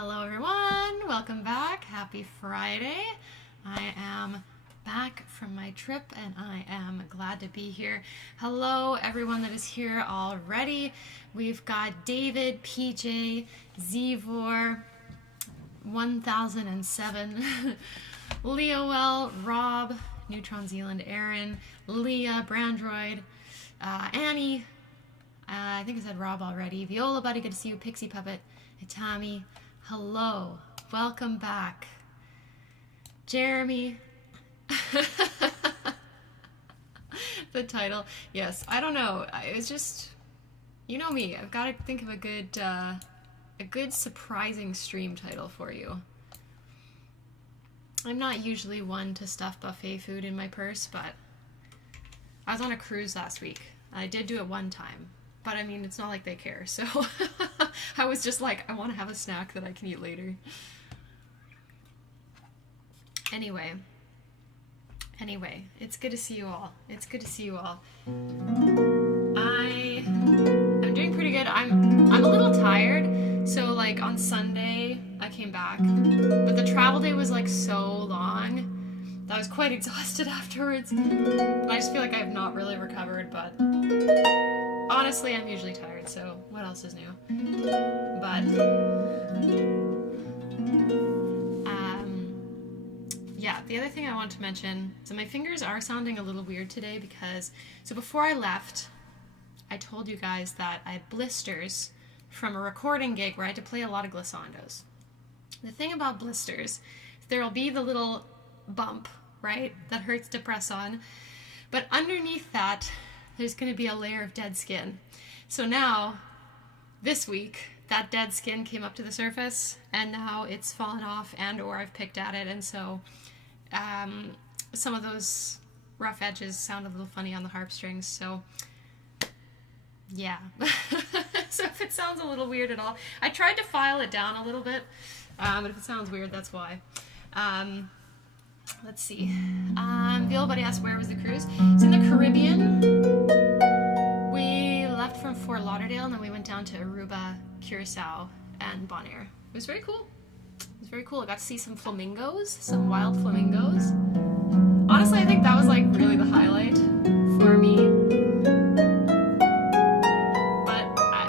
Hello everyone, welcome back. Happy Friday. I am back from my trip and I am glad to be here. Hello everyone that is here already. We've got David, PJ, Zivor, 1007, Leowell, Rob, Neutron Zealand, Aaron, Leah, Brandroid, Annie, I think I said Rob already, Viola Buddy, good to see you, Pixie Puppet, Itami, hello, welcome back, Jeremy, the title, yes, I don't know, it's just, you know me, I've got to think of a good surprising stream title for you. I'm not usually one to stuff buffet food in my purse, but I was on a cruise last week. I did do it one time, but I mean, it's not like they care, so I was just like, I want to have a snack that I can eat later. Anyway, it's good to see you all. It's good to see you all. I'm doing pretty good. I'm a little tired, so like on Sunday I came back, but the travel day was like so long that I was quite exhausted afterwards. I just feel like I have not really recovered, but honestly, I'm usually tired, so what else is new? But, yeah, the other thing I want to mention, so my fingers are sounding a little weird today because, so before I left, I told you guys that I had blisters from a recording gig where I had to play a lot of glissandos. The thing about blisters, there will be the little bump, right, that hurts to press on, but underneath that, there's going to be a layer of dead skin. So now, this week, that dead skin came up to the surface, and now it's fallen off and or I've picked at it, and so some of those rough edges sound a little funny on the harp strings, so yeah. So if it sounds a little weird at all, I tried to file it down a little bit, but if it sounds weird, that's why. Let's see. Viola Buddy asked, where was the cruise? It's in the Caribbean. We left from Fort Lauderdale and then we went down to Aruba, Curacao, and Bonaire. It was very cool. It was very cool. I got to see some flamingos, some wild flamingos. Honestly, I think that was like really the highlight for me. But,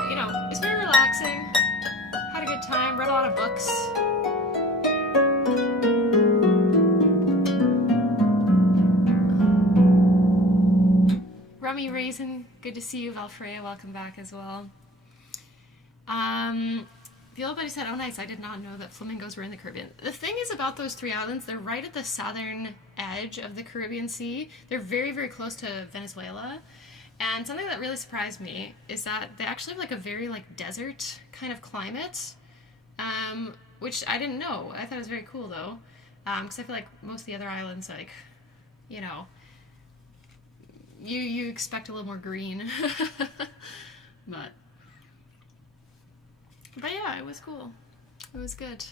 you know, it's very relaxing. Had a good time, read a lot of books. Rummy Raisin, good to see you. Valfreya, welcome back as well. Viola Buddy said, oh nice, I did not know that flamingos were in the Caribbean. The thing is about those three islands, they're right at the southern edge of the Caribbean Sea. They're very, very close to Venezuela. And something that really surprised me is that they actually have like a very like desert kind of climate, which I didn't know. I thought it was very cool though, because I feel like most of the other islands, like, you know, you expect a little more green. but yeah, it was cool. It was good.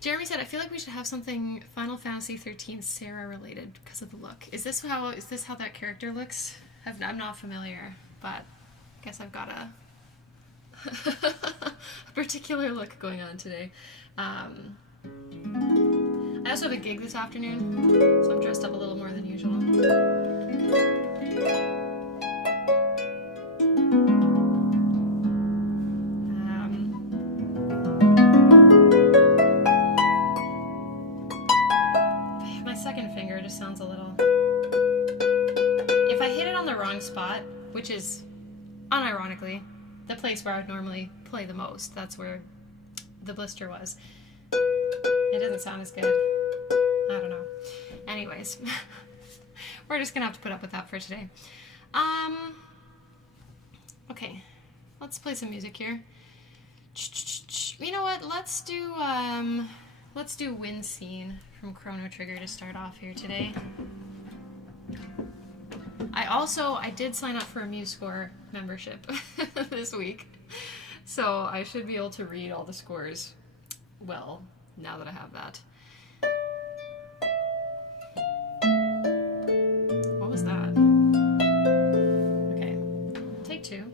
Jeremy said, I feel like we should have something Final Fantasy 13 Sarah related because of the look. Is this how that character looks? I'm not familiar, but I guess I've got a particular look going on today. I also have a gig this afternoon, so I'm dressed up a little more than usual. My second finger just sounds a little... If I hit it on the wrong spot, which is, unironically, the place where I would normally play the most, that's where the blister was, it doesn't sound as good. I don't know. Anyways, we're just gonna have to put up with that for today. Okay, let's play some music here. You know what? Let's do Wind Scene from Chrono Trigger to start off here today. I did sign up for a MuseScore membership this week, so I should be able to read all the scores well now that I have that. What was that? Okay, take two.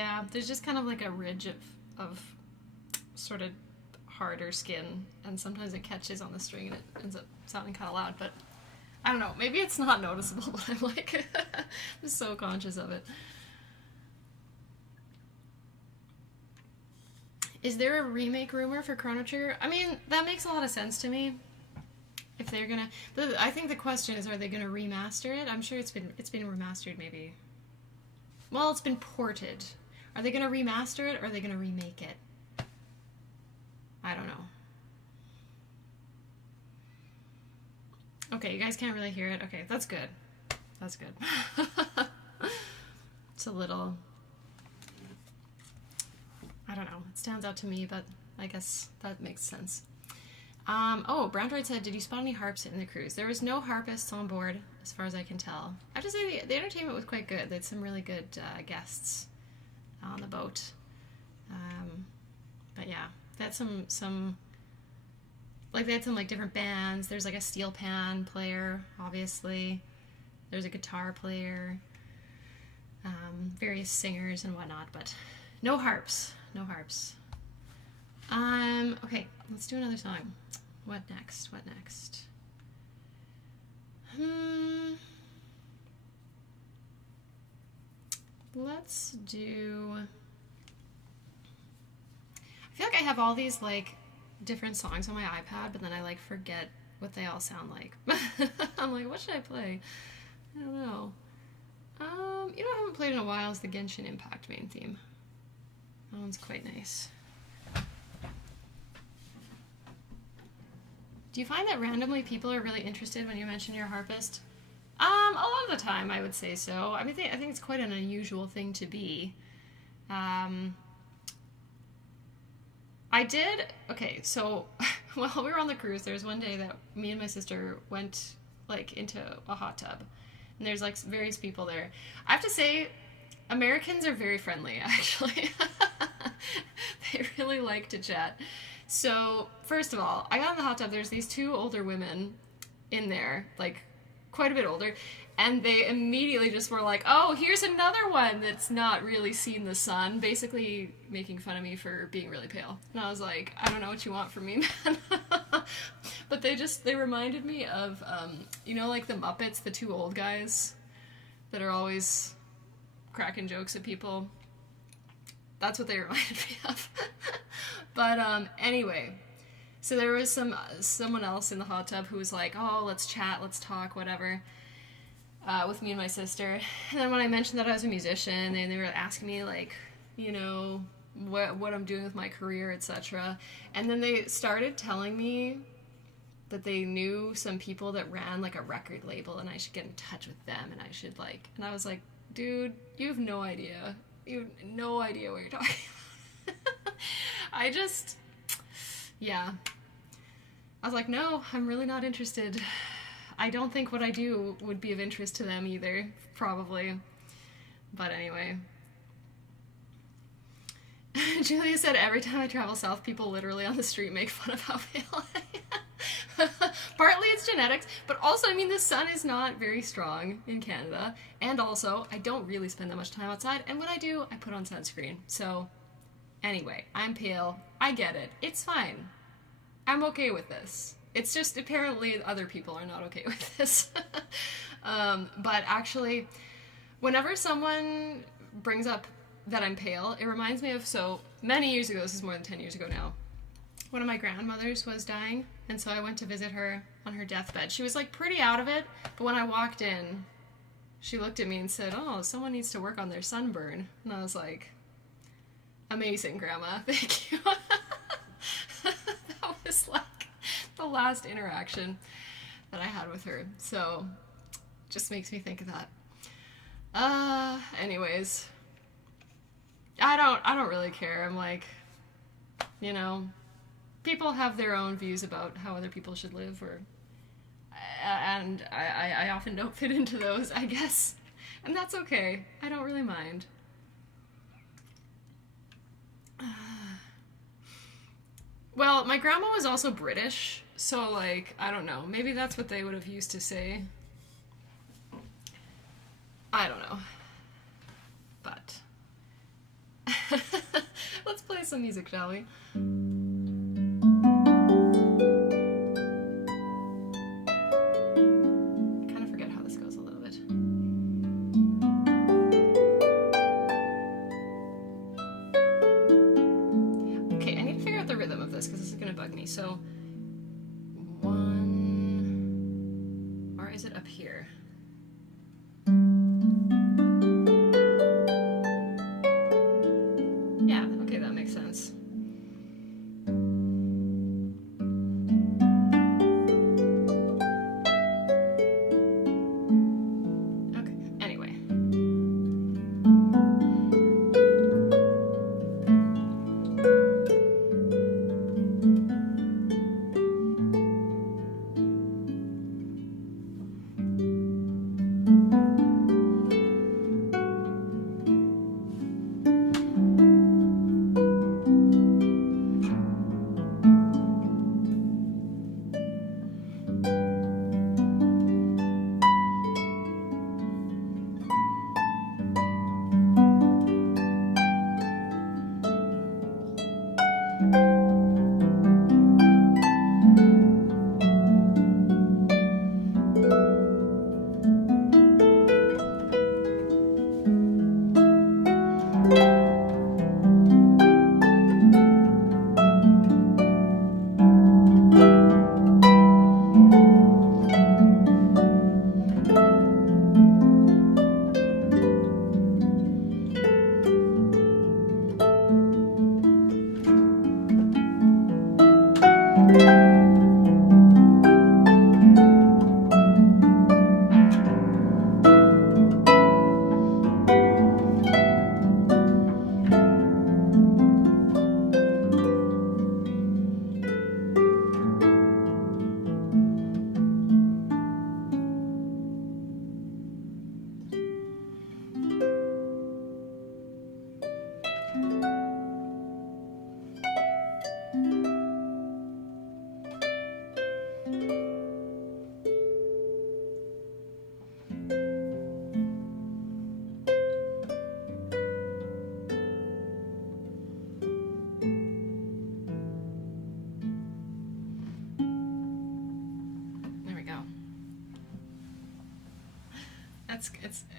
Yeah, there's just kind of like a ridge of sort of harder skin, and sometimes it catches on the string and it ends up sounding kind of loud, but I don't know, maybe it's not noticeable, but I'm like, I'm so conscious of it. Is there a remake rumor for Chrono Trigger? I mean, that makes a lot of sense to me. If they're gonna, I think the question is, are they gonna remaster it? I'm sure it's been remastered, maybe. Well, it's been ported. Are they gonna remaster it, or are they gonna remake it? I don't know. Okay, you guys can't really hear it. Okay, that's good. That's good. It's a little, I don't know. It stands out to me, but I guess that makes sense. Oh, Brown Droid said, did you spot any harps in the cruise? There was no harpists on board, as far as I can tell. I have to say, the entertainment was quite good. They had some really good guests on the boat. But yeah, they had some like, they had some, like, different bands. There's, like, a steel pan player, obviously. There's a guitar player. Various singers and whatnot, but no harps. No harps. Okay, let's do another song. What next? What next? Let's do... I feel like I have all these, like, different songs on my iPad, but then I, like, forget what they all sound like. I'm like, what should I play? I don't know. You know, I haven't played in a while is the Genshin Impact main theme. That one's quite nice. Do you find that randomly people are really interested when you mention you're a harpist? A lot of the time, I would say so. I mean, I think it's quite an unusual thing to be. Okay, so while we were on the cruise, there was one day that me and my sister went, like, into a hot tub. And there's, like, various people there. I have to say, Americans are very friendly, actually. They really like to chat. So, first of all, I got in the hot tub. There's these two older women in there, like, quite a bit older. And they immediately just were like, oh, here's another one that's not really seen the sun, basically making fun of me for being really pale. And I was like, I don't know what you want from me, man. But they reminded me of, you know, like the Muppets, the two old guys that are always cracking jokes at people. That's what they reminded me of. But anyway, so there was someone else in the hot tub who was like, oh, let's chat, let's talk, whatever. With me and my sister. And then when I mentioned that I was a musician, they were asking me, like, you know, what I'm doing with my career, etc. And then they started telling me that they knew some people that ran, like, a record label, and I should get in touch with them, and I should, like... And I was like, dude, you have no idea. You have no idea what you're talking about. Yeah. I was like, no, I'm really not interested. I don't think what I do would be of interest to them either, probably. But anyway. Julia said, every time I travel south, people literally on the street make fun of how pale I am. Partly it's genetics, but also, I mean, the sun is not very strong in Canada. And also, I don't really spend that much time outside. And when I do, I put on sunscreen. So, anyway, I'm pale. I get it. It's fine. I'm okay with this. It's just apparently other people are not okay with this. But actually, whenever someone brings up that I'm pale, it reminds me of, so many years ago, this is more than 10 years ago now, one of my grandmothers was dying, and so I went to visit her on her deathbed. She was, like, pretty out of it, but when I walked in, she looked at me and said, oh, someone needs to work on their sunburn. And I was like, amazing, Grandma, thank you. That was, like, the last interaction that I had with her, so just makes me think of that. Anyways, I don't really care. I'm like, you know, people have their own views about how other people should live, and I often don't fit into those, I guess, and that's okay. I don't really mind. Well, my grandma was also British, so, like, I don't know. Maybe that's what they would have used to say. I don't know. But, some music, shall we? I kind of forget how this goes a little bit. Okay, I need to figure out the rhythm of this because this is going to bug me. So, 1, or is it up here? Yeah, okay, that makes sense. Okay, anyway.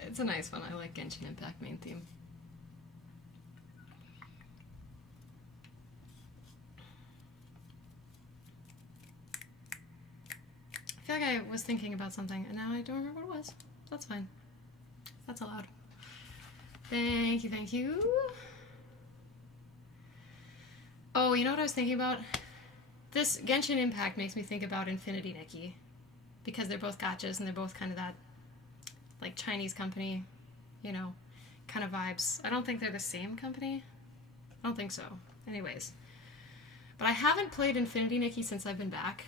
It's a nice one. I like Genshin Impact main theme. I feel like I was thinking about something and now I don't remember what it was. That's fine. That's allowed. Thank you, thank you. Oh, you know what I was thinking about? This Genshin Impact makes me think about Infinity Nikki. Because they're both gachas and they're both kind of that like Chinese company, you know, kind of vibes. I don't think they're the same company. I don't think so. Anyways. But I haven't played Infinity Nikki since I've been back.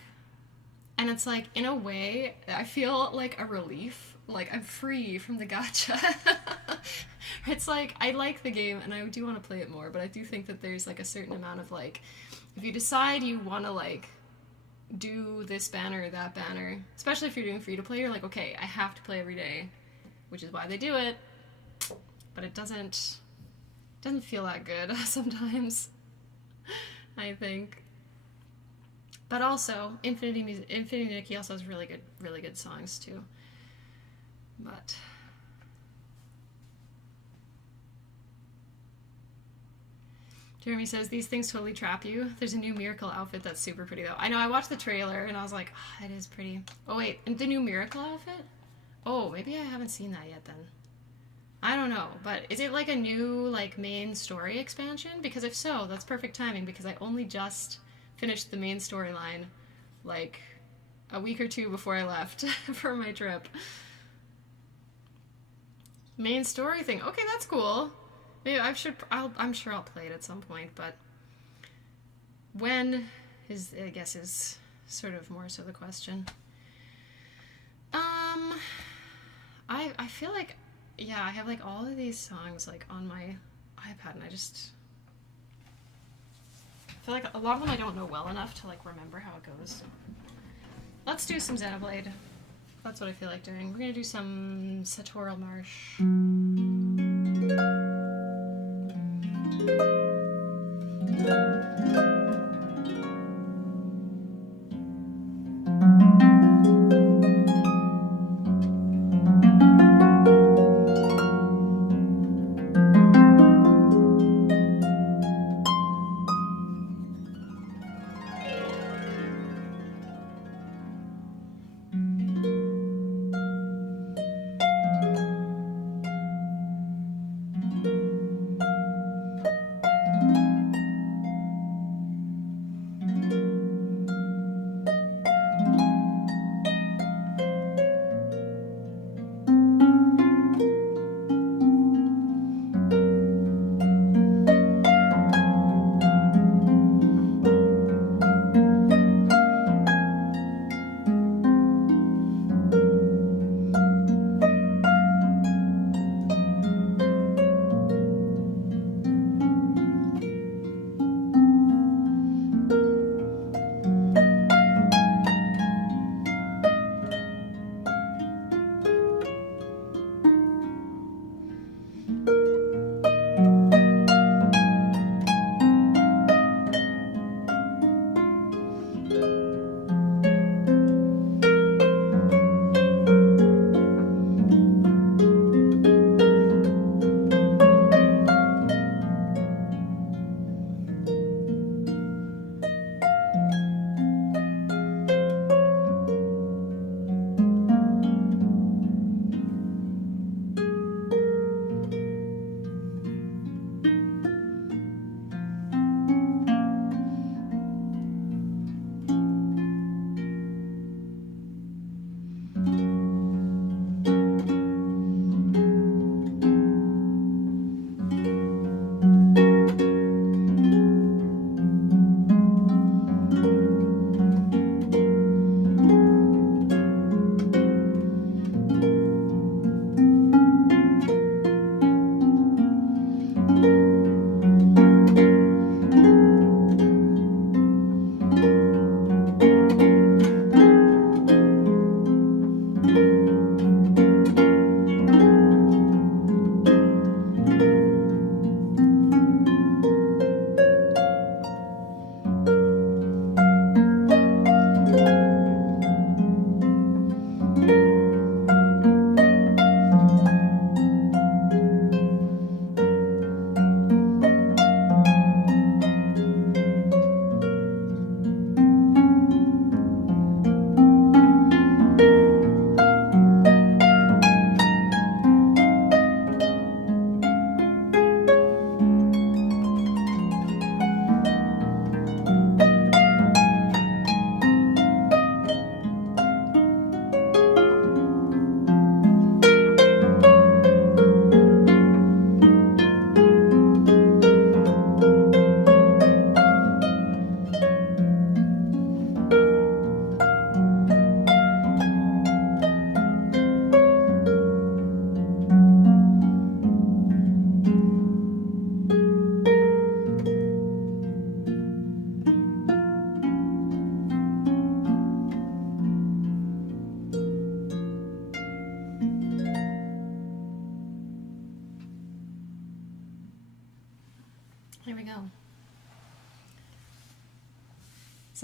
And it's like, in a way, I feel like a relief. Like, I'm free from the gacha. It's like, I like the game and I do want to play it more, but I do think that there's like a certain amount of like, if you decide you want to like, do this banner or that banner, especially if you're doing free to play, you're like, okay, I have to play every day, which is why they do it, but it doesn't feel that good sometimes, I think. But also, Infinity Nikki also has really good songs too. But Jeremy says, these things totally trap you. There's a new Miracle outfit that's super pretty, though. I know, I watched the trailer, and I was like, oh, it is pretty. Oh, wait, and the new Miracle outfit? Oh, maybe I haven't seen that yet, then. I don't know, but is it like a new, like, main story expansion? Because if so, that's perfect timing, because I only just finished the main storyline, like, a week or two before I left for my trip. Main story thing. Okay, that's cool. Maybe I'm sure I'll play it at some point, but when is, I guess, is sort of more so the question. I feel like, yeah, I have like all of these songs like on my iPad, and I feel like a lot of them I don't know well enough to like remember how it goes. Let's do some Xenoblade. That's what I feel like doing. We're gonna do some Sartorial Marsh.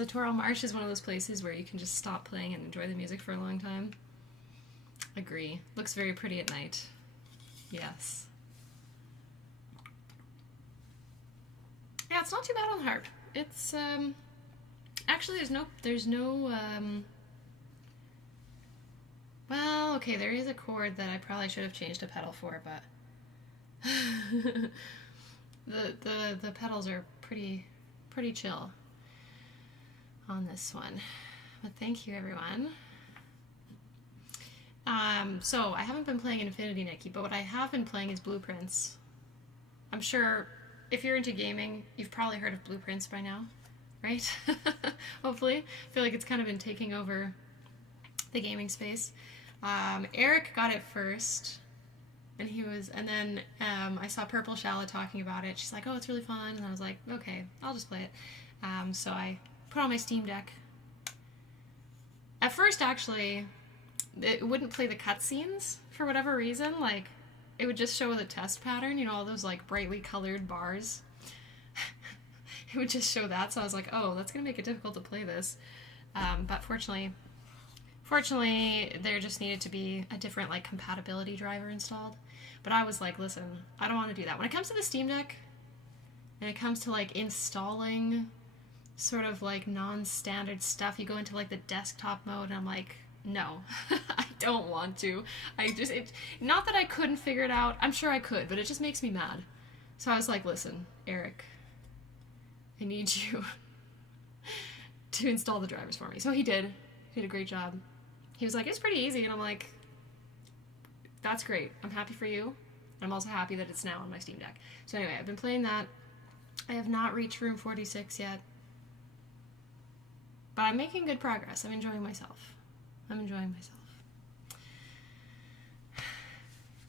Littoral Marsh is one of those places where you can just stop playing and enjoy the music for a long time. Agree. Looks very pretty at night. Yes. Yeah, it's not too bad on the harp. It's, actually there's no, well, okay, there is a chord that I probably should have changed a pedal for, but the pedals are pretty chill on this one. But thank you, everyone. So I haven't been playing Infinity Nikki, but what I have been playing is Blueprints. I'm sure if you're into gaming, you've probably heard of Blueprints by now, right? Hopefully. I feel like it's kind of been taking over the gaming space. Eric got it first, and then I saw Purple Shala talking about it. She's like, oh, it's really fun, and I was like, okay, I'll just play it. So I put on my Steam Deck. At first, actually, it wouldn't play the cutscenes for whatever reason. Like, it would just show the test pattern, you know, all those like brightly colored bars. It would just show that, so I was like, oh, that's gonna make it difficult to play this. But fortunately, there just needed to be a different like compatibility driver installed. But I was like, listen, I don't want to do that. When it comes to the Steam Deck, and it comes to like installing sort of like non-standard stuff, you go into like the desktop mode, and I'm like, no, I don't want to. Not that I couldn't figure it out. I'm sure I could, but it just makes me mad. So I was like, listen, Eric, I need you to install the drivers for me. So he did. He did a great job. He was like, it's pretty easy. And I'm like, that's great. I'm happy for you. I'm also happy that it's now on my Steam Deck. So anyway, I've been playing that. I have not reached room 46 yet. But I'm making good progress. I'm enjoying myself.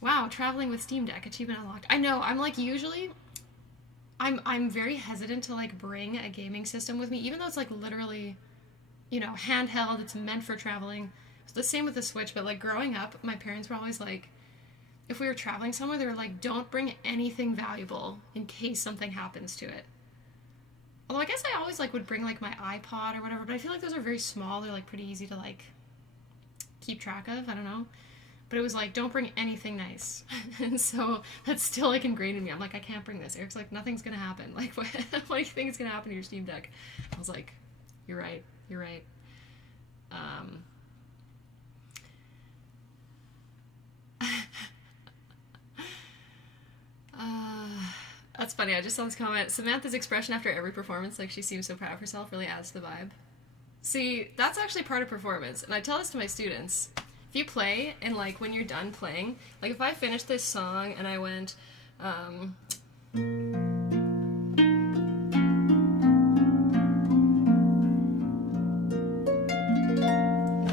Wow, traveling with Steam Deck, achievement unlocked. I know, I'm like, usually, I'm very hesitant to like bring a gaming system with me, even though it's like literally, you know, handheld, it's meant for traveling. It's the same with the Switch, but like growing up, my parents were always like, if we were traveling somewhere, they were like, don't bring anything valuable in case something happens to it. Although I guess I always like would bring like my iPod or whatever, but I feel like those are very small, they're like pretty easy to like keep track of, I don't know. But it was like, don't bring anything nice. And so that's still like ingrained in me. I'm like, I can't bring this. Eric's like, nothing's gonna happen. Like, what do you think is gonna happen to your Steam Deck? I was like, you're right. That's funny, I just saw this comment. Samantha's expression after every performance, like she seems so proud of herself, really adds to the vibe. See, that's actually part of performance, and I tell this to my students. If you play, and like when you're done playing, like if I finished this song and I went, and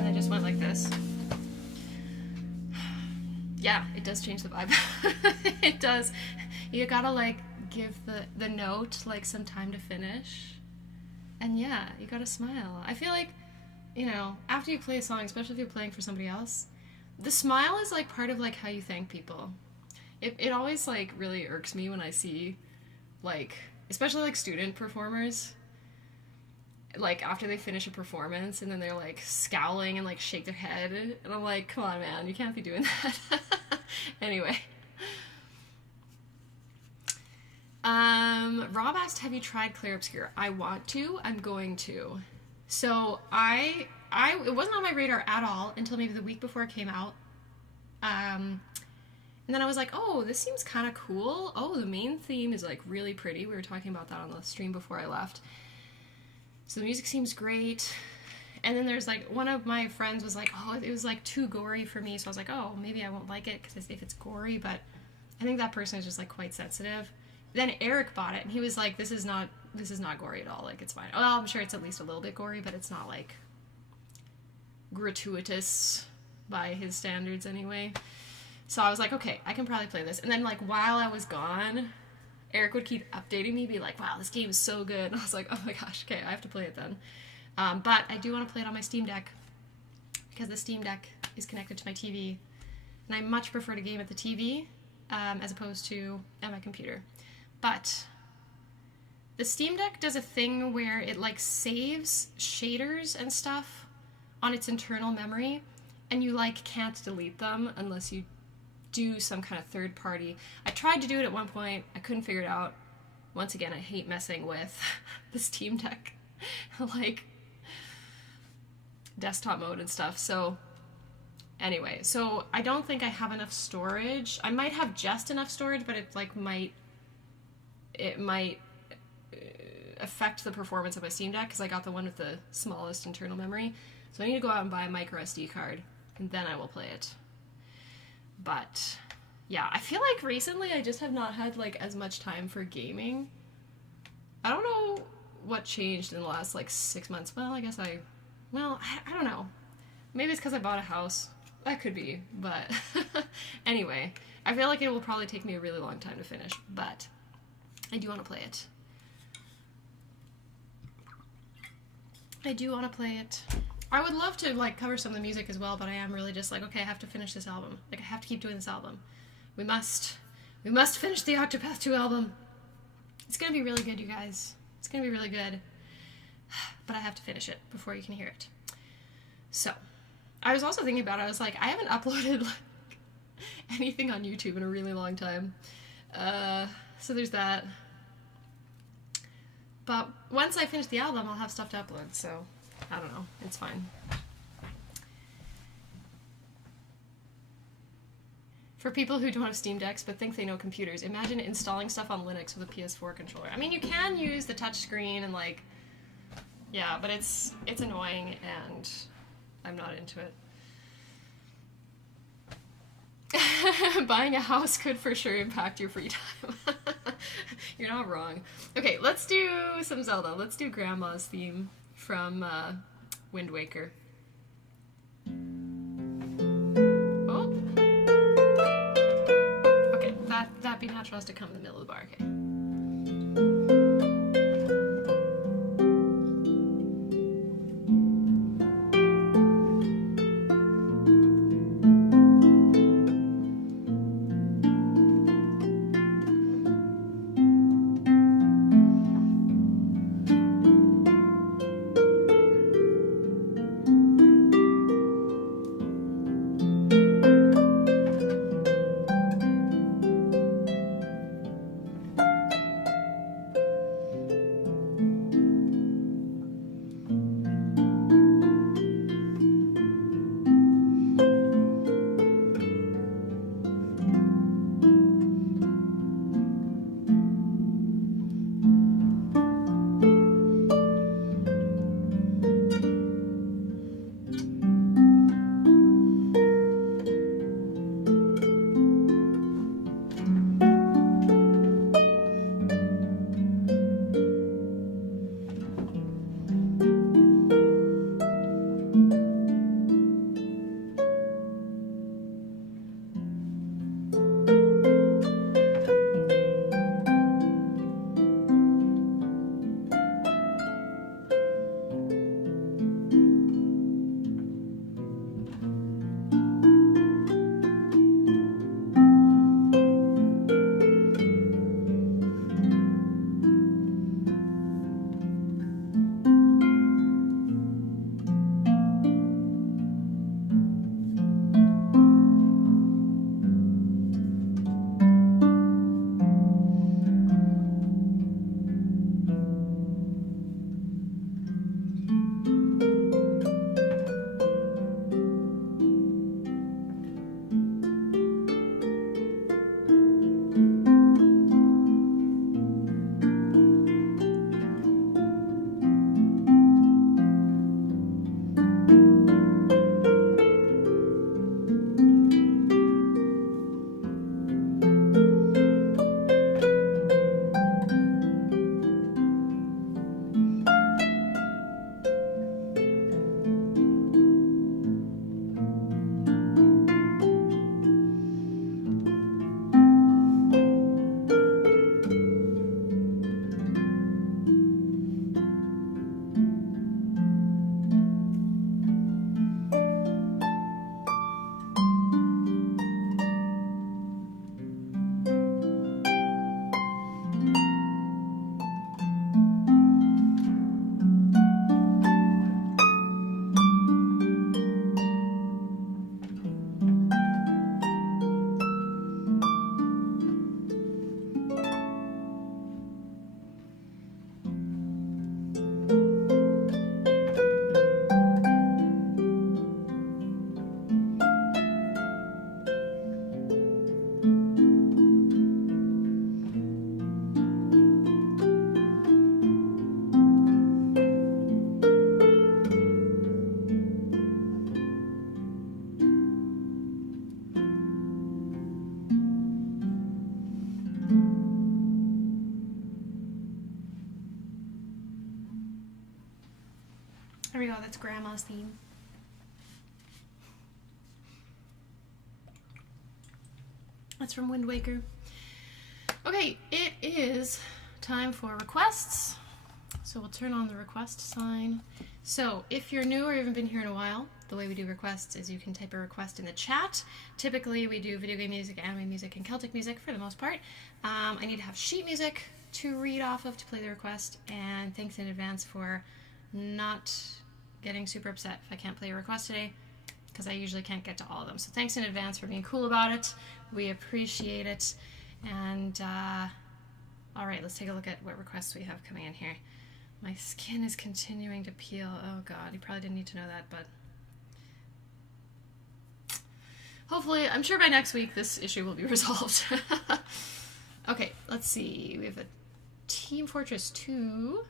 I just went like this. Yeah, it does change the vibe. It does. You gotta like give the note like some time to finish. And yeah, you gotta smile. I feel like, you know, after you play a song, especially if you're playing for somebody else, the smile is like part of like how you thank people. It always like really irks me when I see like, especially like student performers, like after they finish a performance and then they're like scowling and like shake their head, and I'm like, come on man, you can't be doing that. Anyway. Rob asked, have you tried Clair Obscur? I want to. I'm going to. So it wasn't on my radar at all until maybe the week before it came out. And then I was like, oh, this seems kind of cool. Oh, the main theme is like really pretty. We were talking about that on the stream before I left. So the music seems great. And then there's like, one of my friends was like, oh, it was like too gory for me. So I was like, oh, maybe I won't like it because if it's gory, but I think that person is just like quite sensitive. Then Eric bought it and he was like, this is not gory at all. Like, it's fine. Well, I'm sure it's at least a little bit gory, but it's not like gratuitous by his standards anyway. So I was like, okay, I can probably play this. And then like while I was gone, Eric would keep updating me, be like, wow, this game is so good. And I was like, oh my gosh, okay, I have to play it then. But I do want to play it on my Steam Deck because the Steam Deck is connected to my TV. And I much prefer to game at the TV as opposed to at my computer. But The Steam Deck does a thing where it like saves shaders and stuff on its internal memory, and you like can't delete them unless you do some kind of third party. I tried to do it at one point. I couldn't figure it out. Once again, I hate messing with the Steam Deck, like desktop mode and stuff. So anyway, so I don't think I have enough storage. I might have just enough storage, but it like might affect the performance of my Steam Deck because I got the one with the smallest internal memory. So I need to go out and buy a micro SD card, and then I will play it. But yeah, I feel like recently I just have not had like as much time for gaming. I don't know what changed in the last like 6 months. Well, I guess I don't know. Maybe it's because I bought a house. That could be, but anyway, I feel like it will probably take me a really long time to finish, but I do want to play it. I would love to like cover some of the music as well, but I am really just like, okay, I have to finish this album. Like I have to keep doing this album. We must finish the Octopath 2 album. It's gonna be really good, you guys. It's gonna be really good. But I have to finish it before you can hear it. So, I was also thinking about it, I was like, I haven't uploaded like anything on YouTube in a really long time. So there's that. But once I finish the album, I'll have stuff to upload, so I don't know. It's fine. For people who don't have Steam Decks but think they know computers, imagine installing stuff on Linux with a PS4 controller. I mean, you can use the touchscreen and like, yeah, but it's annoying and I'm not into it. Buying a house could for sure impact your free time. You're not wrong. Okay, let's do some Zelda. Let's do Grandma's theme from Wind Waker. Oh. Okay, that B natural has to come in the middle of the bar. Okay. grandma's theme. That's from Wind Waker. Okay, it is time for requests. So we'll turn on the request sign. So if you're new or you haven't been here in a while, the way we do requests is you can type a request in the chat. Typically we do video game music, anime music, and Celtic music for the most part. I need to have sheet music to read off of to play the request, and thanks in advance for not getting super upset if I can't play a request today, because I usually can't get to all of them. So thanks in advance for being cool about it. We appreciate it. And all right, let's take a look at what requests we have coming in here. My skin is continuing to peel. Oh God, you probably didn't need to know that, but hopefully, I'm sure by next week this issue will be resolved. Okay, let's see. We have a Team Fortress 2.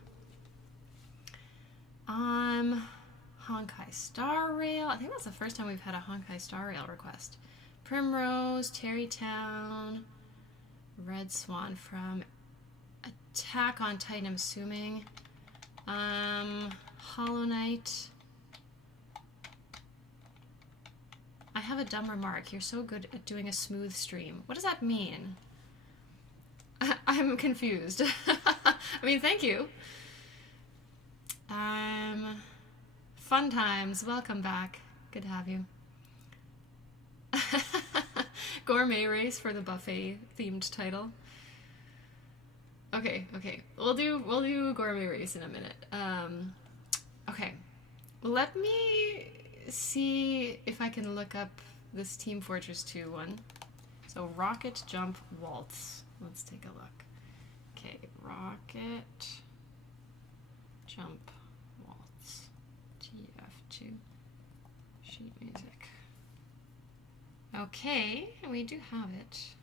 Honkai Star Rail. I think that's the first time we've had a Honkai Star Rail request. Primrose, Terrytown, Red Swan from Attack on Titan, I'm assuming. Hollow Knight. I have a dumb remark. You're so good at doing a smooth stream. What does that mean? I'm confused. I mean, thank you. Fun times. Welcome back. Good to have you. Gourmet race for the buffet themed title. Okay. We'll do gourmet race in a minute. Okay. Let me see if I can look up this Team Fortress 2 one. So rocket jump waltz. Let's take a look. Okay, rocket jump waltz. TF2 sheet music. Okay, we do have it.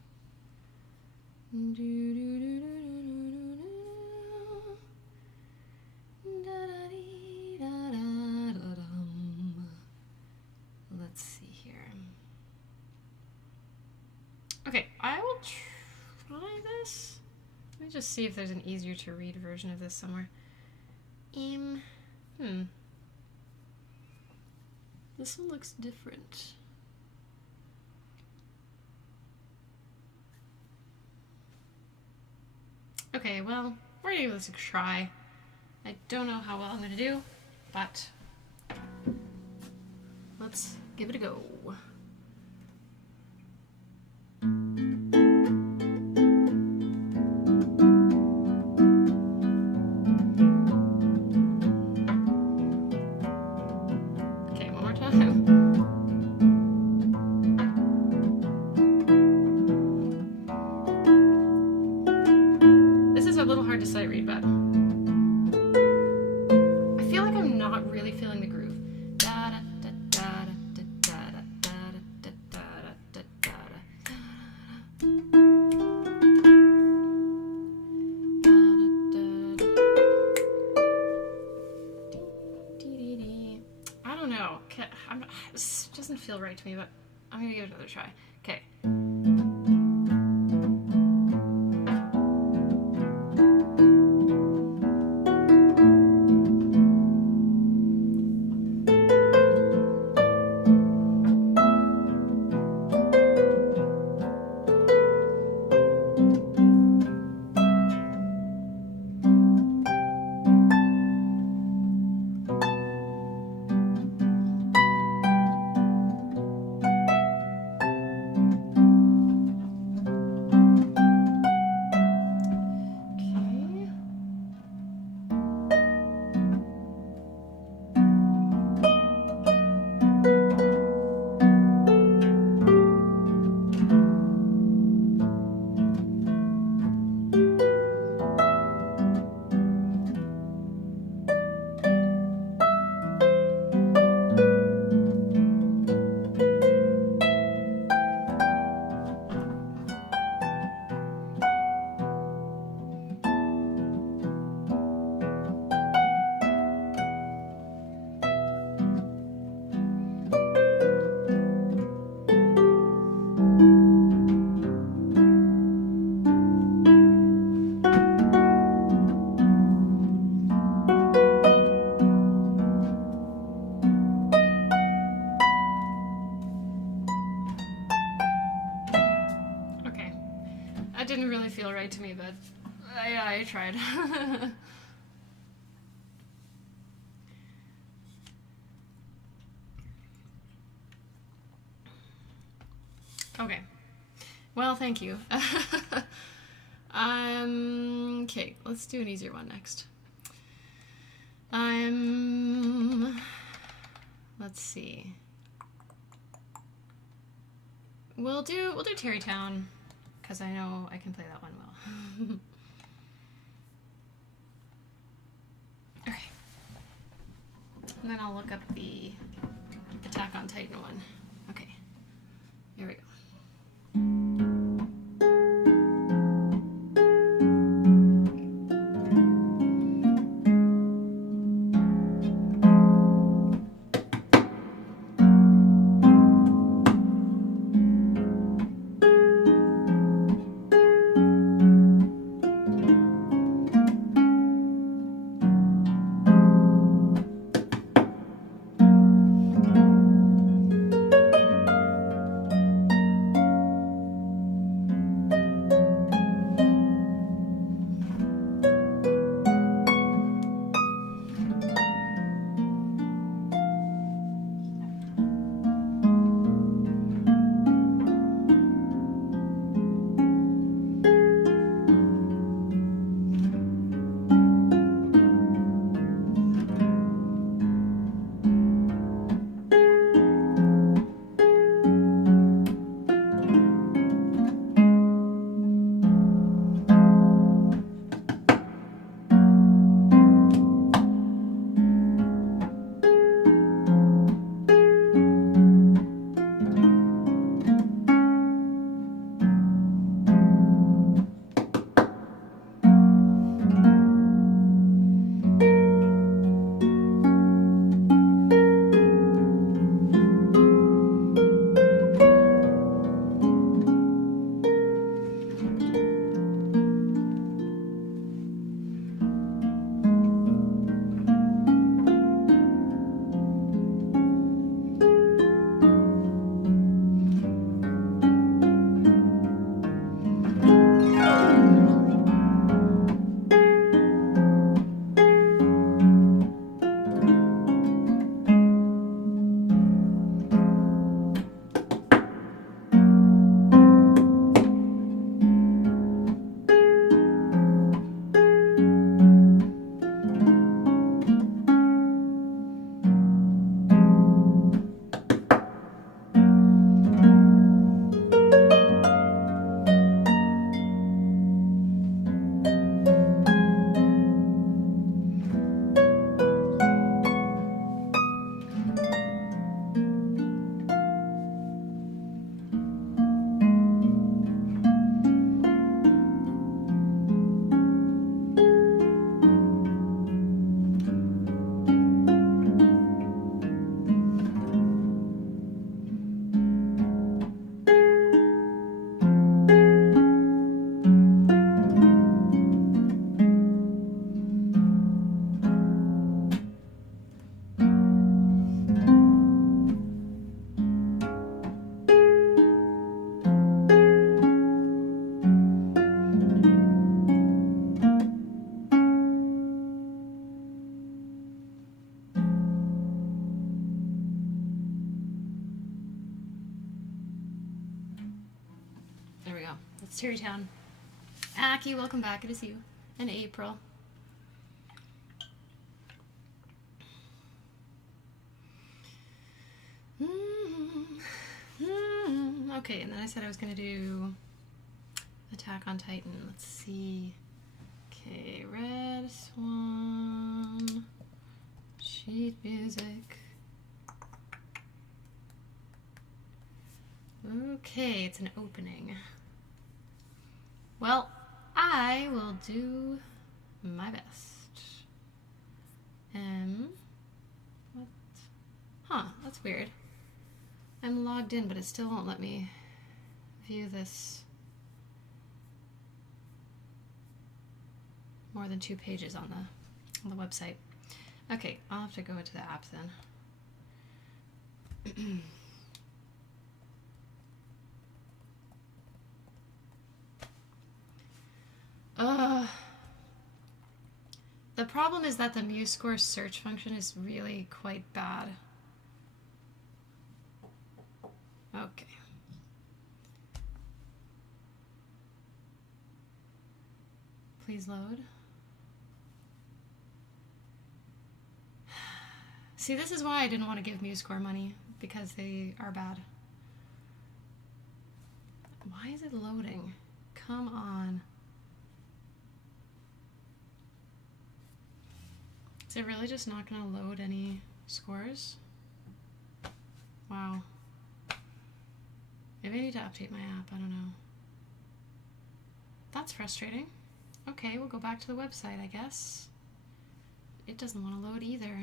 Let's see here. Okay, I will try this. Let me just see if there's an easier to read version of this somewhere. This one looks different. Okay, well, we're gonna give this a try. I don't know how well I'm gonna do, but let's give it a go. Okay, one more time. This is a little hard to sight read, but I feel like I'm not really feeling the groove. I don't know. This doesn't feel right to me, but I'm gonna give it another try. Okay. That didn't really feel right to me, but I tried. Okay. Well, thank you. Okay, let's do an easier one next. Let's see. We'll do Terrytown, because I know I can play that one well. Okay. And then I'll look up the Attack on Titan one. Okay. Here we go. It's Terrytown. Aki, welcome back. It is you. And April. Okay, and then I said I was going to do Attack on Titan. Let's see. Okay, Red Swan. Sheet music. Okay, it's an opening. Well, I will do my best. What? Huh, that's weird. I'm logged in, but it still won't let me view this more than 2 pages on the website. Okay, I'll have to go into the app then. The problem is that the MuseScore search function is really quite bad. Okay. Please load. See, this is why I didn't want to give MuseScore money, because they are bad. Why is it loading? Come on. Is it really just not going to load any scores? Wow. Maybe I need to update my app, I don't know. That's frustrating. Okay, we'll go back to the website, I guess. It doesn't want to load either.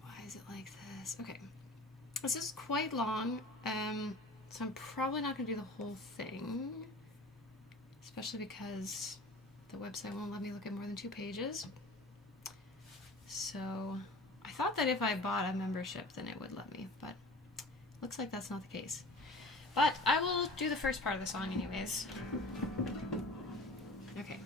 Why is it like this? Okay. This is quite long, so I'm probably not going to do the whole thing, especially because the website won't let me look at more than 2 pages. So I thought that if I bought a membership, then it would let me, but looks like that's not the case. But I will do the first part of the song anyways. Okay.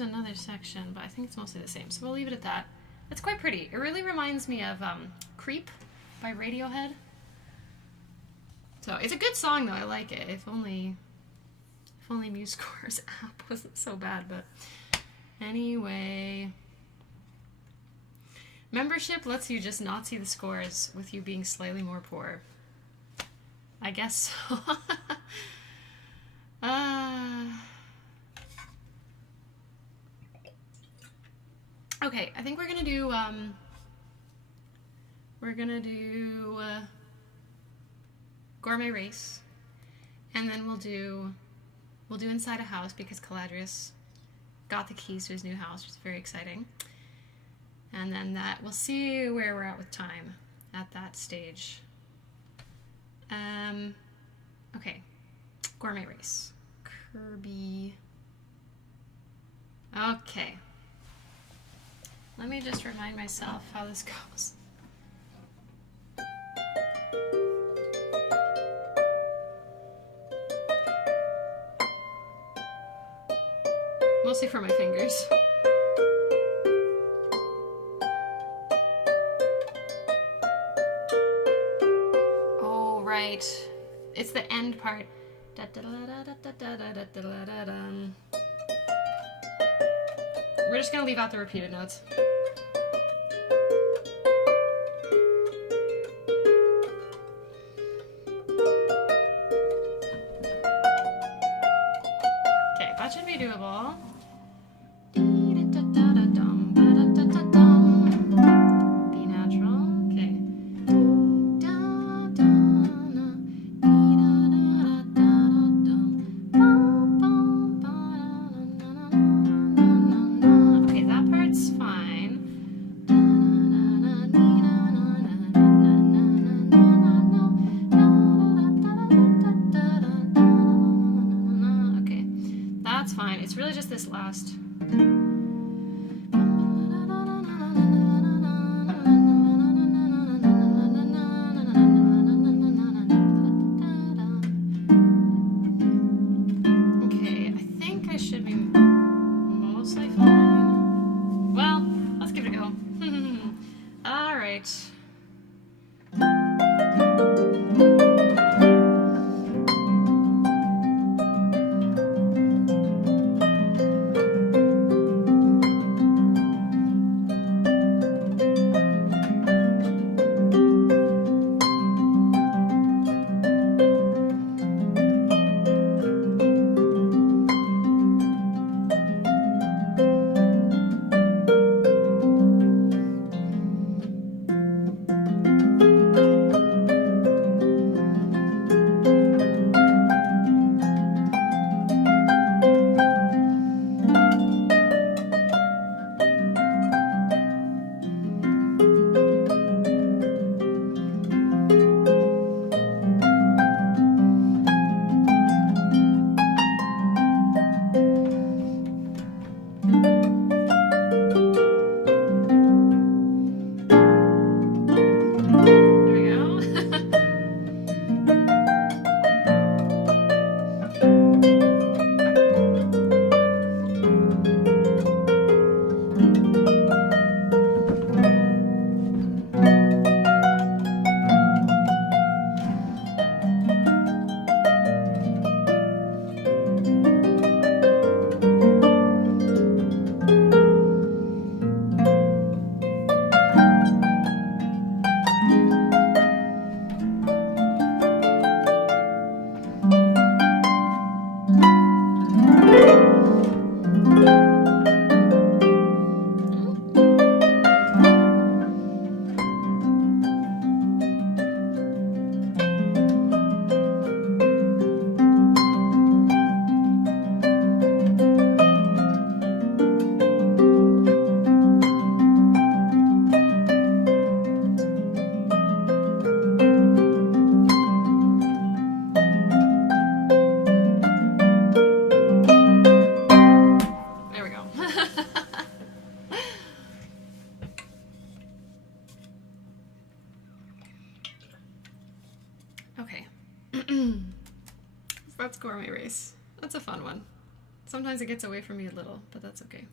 Another section, but I think it's mostly the same, so we'll leave it at that. It's quite pretty. It really reminds me of Creep by Radiohead. So it's a good song though, I like it. If only MuseScore's app wasn't so bad, but anyway. Membership lets you just not see the scores with you being slightly more poor. I guess so. Okay, I think we're gonna do Gourmet Race, and then we'll do Inside a House because Caladrius got the keys to his new house, which is very exciting. And then we'll see where we're at with time at that stage. Okay, Gourmet Race, Kirby. Okay. Let me just remind myself how this goes. Mostly for my fingers. Oh, right. It's the end part. We're just gonna leave out the repeated notes. Okay, that should be doable. B natural, okay. Okay, that part's fine. Okay, that's fine. It's really just this last. Okay, I think I should be mostly fine. Well, let's give it a go. All right. Okay. That's gourmet race. That's a fun one. Sometimes it gets away from me a little, but that's okay.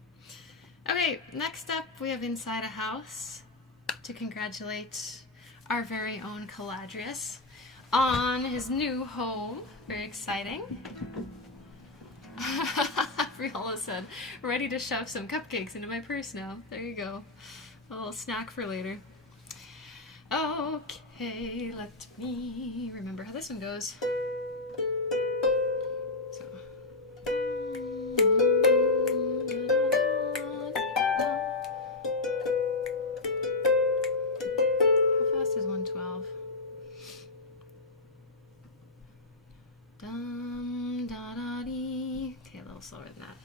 Okay, next up we have Inside a House to congratulate our very own Caladrius on his new home. Very exciting. Riola said, ready to shove some cupcakes into my purse now. There you go. A little snack for later. Okay, let me remember how this one goes. So. How fast is 112? Dum da da dee. Okay, a little slower than that.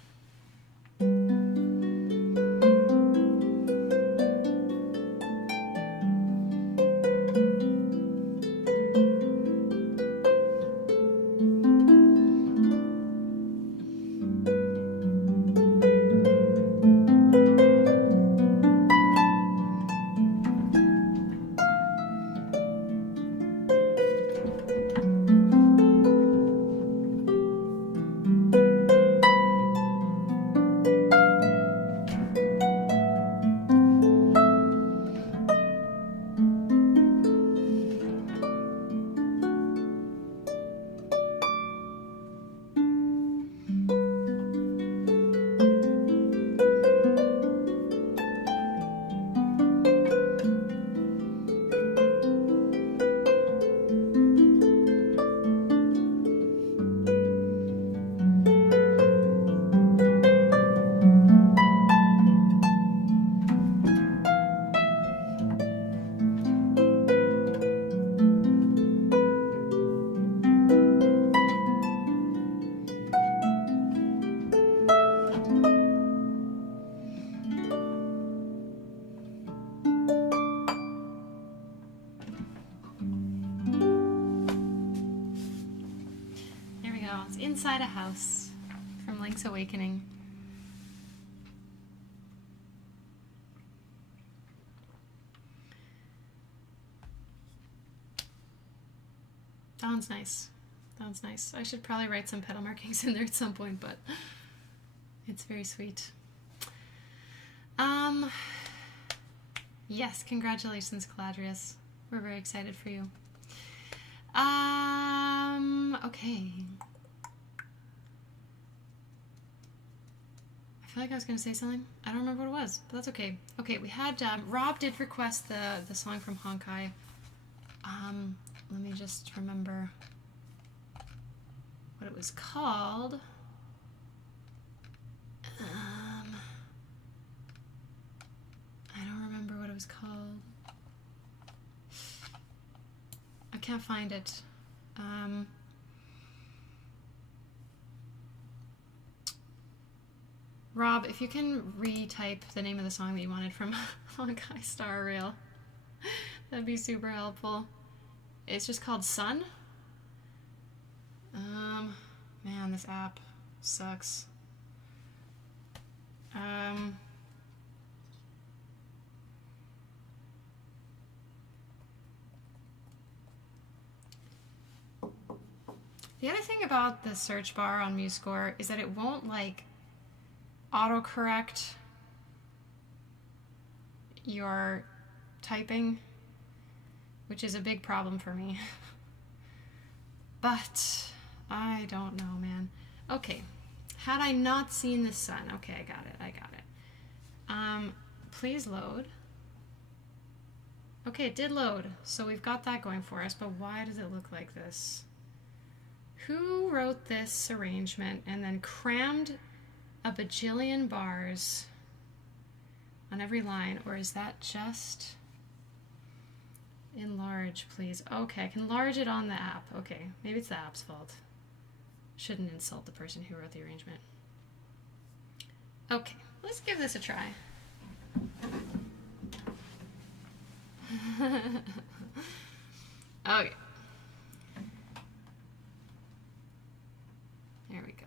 Inside a House from Link's Awakening. That one's nice. That one's nice. I should probably write some pedal markings in there at some point, but it's very sweet. Yes, congratulations, Caladrius. We're very excited for you. Okay. I feel like I was going to say something. I don't remember what it was, but that's okay. Okay, we had, Rob did request the song from Honkai. Let me just remember what it was called. I don't remember what it was called. I can't find it. Rob, if you can retype the name of the song that you wanted from Honkai Star Rail, that'd be super helpful. It's just called Sun. Man, this app sucks. The other thing about the search bar on MuseScore is that it won't like autocorrect your typing, which is a big problem for me. But I don't know, man. Okay, had I not seen the sun? Okay, I got it. Please load. Okay, it did load, so we've got that going for us, but why does it look like this? Who wrote this arrangement and then crammed a bajillion bars on every line, or is that just... Enlarge, please. Okay, I can enlarge it on the app. Okay, maybe it's the app's fault. Shouldn't insult the person who wrote the arrangement. Okay, let's give this a try. Okay. There we go.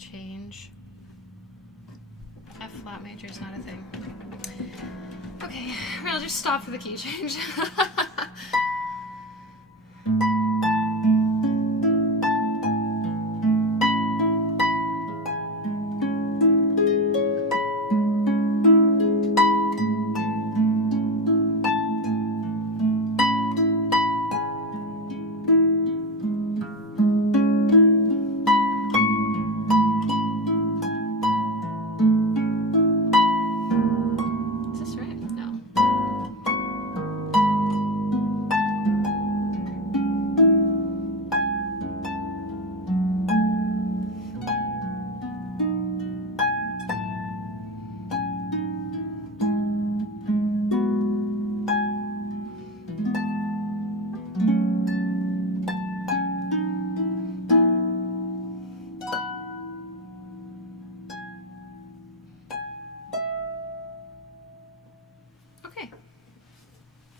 change. F flat major is not a thing. Okay, we'll just stop for the key change.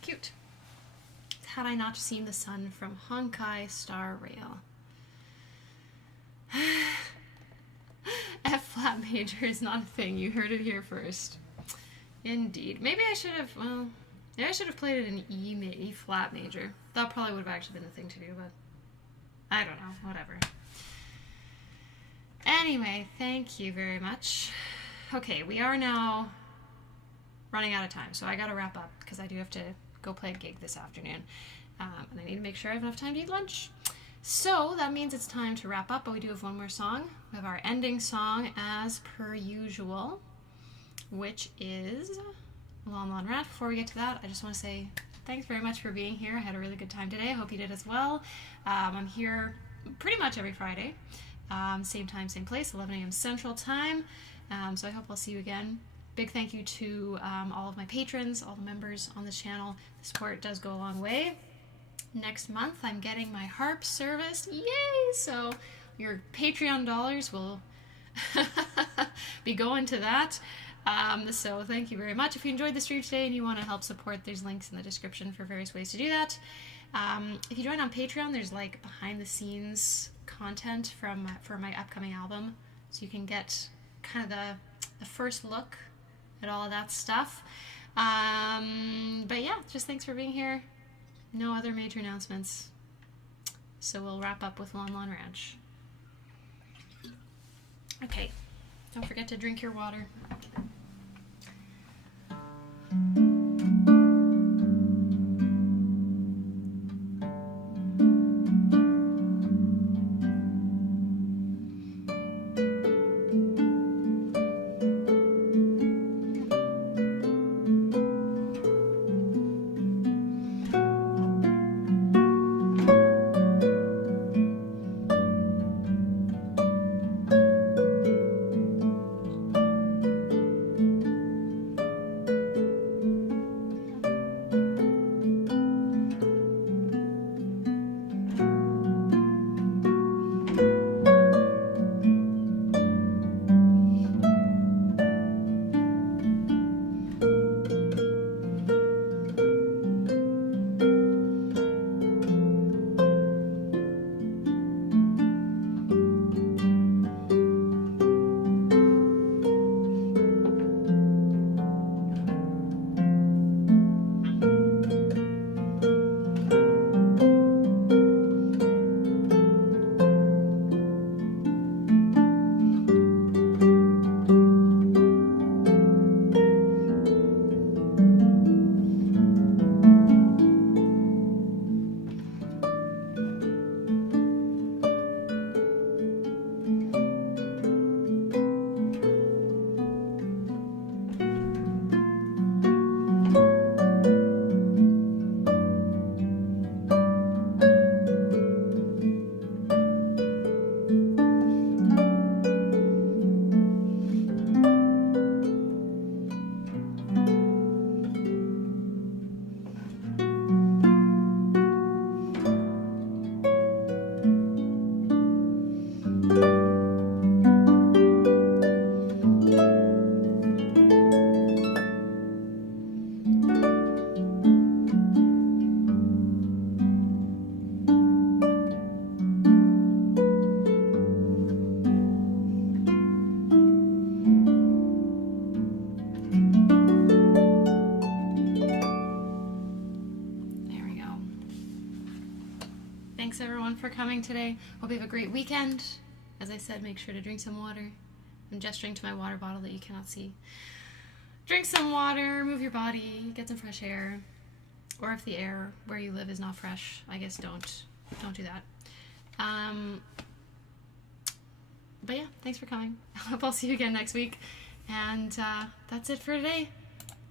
Cute. Had I not seen the sun from Honkai Star Rail. F flat major is not a thing. You heard it here first. Indeed. Maybe I should have, well, maybe I should have played it in E flat major. That probably would have actually been the thing to do, but I don't know. Whatever. Anyway, thank you very much. Okay, we are now running out of time, so I gotta wrap up because I do have to go play a gig this afternoon, and I need to make sure I have enough time to eat lunch. So that means it's time to wrap up, but we do have one more song. We have our ending song as per usual, which is Lon Lon Rat. Before we get to that, I just want to say thanks very much for being here. I had a really good time today. I hope you did as well. I'm here pretty much every Friday, same time, same place, 11 a.m. Central Time, so I hope I'll see you again. Big thank you to all of my patrons, all the members on this channel. The support does go a long way. Next month, I'm getting my Harp service. Yay! So your Patreon dollars will be going to that. So thank you very much. If you enjoyed the stream today and you want to help support, there's links in the description for various ways to do that. If you join on Patreon, there's like behind the scenes content for my upcoming album. So you can get kind of the first look at all of that stuff. But yeah, just thanks for being here. No other major announcements. So we'll wrap up with Lon Lon Ranch. Okay, don't forget to drink your water. thanks everyone for coming today. Hope you have a great weekend. As I said, make sure to drink some water. I'm gesturing to my water bottle that you cannot see. Drink some water, move your body, get some fresh air. Or if the air where you live is not fresh, I guess don't do that. But yeah, thanks for coming. I hope I'll see you again next week. And that's it for today.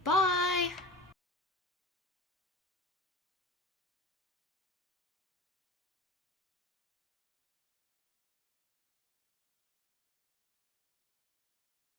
Bye!